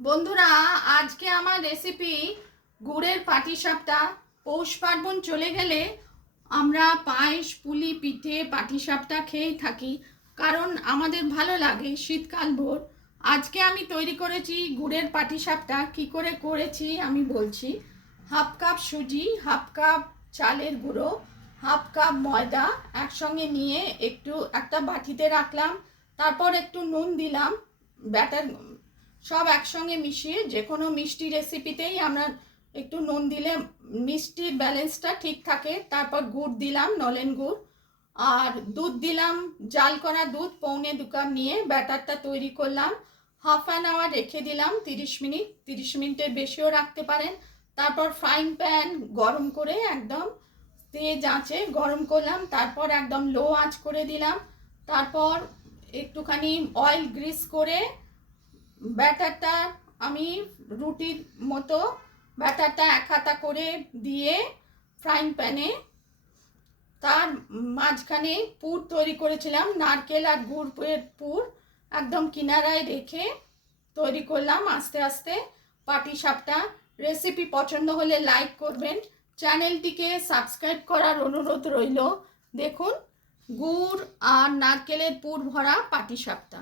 বন্ধুরা, আজকে আমার রেসিপি গুড়ের পাটিসাপটা। পৌষ পার্বণ চলে গেলে আমরা পায়েস, পুলি, পিঠে, পাটিসাপটা খেয়েই থাকি, কারণ আমাদের ভালো লাগে শীতকাল ভোর। আজকে আমি তৈরি করেছি গুড়ের পাটিসাপটা। কি করে করেছি আমি বলছি। হাফ কাপ সুজি, হাফ কাপ চালের গুঁড়ো, হাফ কাপ ময়দা একসঙ্গে নিয়ে একটা বাটিতে রাখলাম। তারপর একটু নুন দিলাম। ব্যাটার সব একসঙ্গে মিশিয়ে, যে কোনো মিষ্টি রেসিপিতেই আমরা একটু নুন দিলে মিষ্টির ব্যালেন্সটা ঠিক থাকে। তারপর গুড় দিলাম, নলেন গুড়, আর দুধ দিলাম, জাল করা দুধ 1.25 কাপ নিয়ে ব্যাটারটা তৈরি করলাম। হাফ অ্যান আওয়ার রেখে দিলাম, 30 মিনিট। 30 মিনিটের বেশিও রাখতে পারেন। তারপর ফ্রাইং প্যান গরম করে একদম তেজ আঁচে গরম করলাম। তারপর একদম লো আঁচ করে দিলাম। তারপর একটুখানি অয়েল গ্রিস করে ব্যাটারটা আমি রুটির মতো ব্যাটারটা এক হাতা করে দিয়ে ফ্রাইং প্যানে তার মাঝখানে পুর তৈরি করেছিলাম, নারকেল আর গুড়ের পুর একদম কিনারায় রেখে তৈরি করলাম আস্তে আস্তে পাটিসাপটা। রেসিপি পছন্দ হলে লাইক করবেন, চ্যানেলটিকে সাবস্ক্রাইব করার অনুরোধ রইল। দেখুন, গুড় আর নারকেলের পুর ভরা পাটিসাপটা।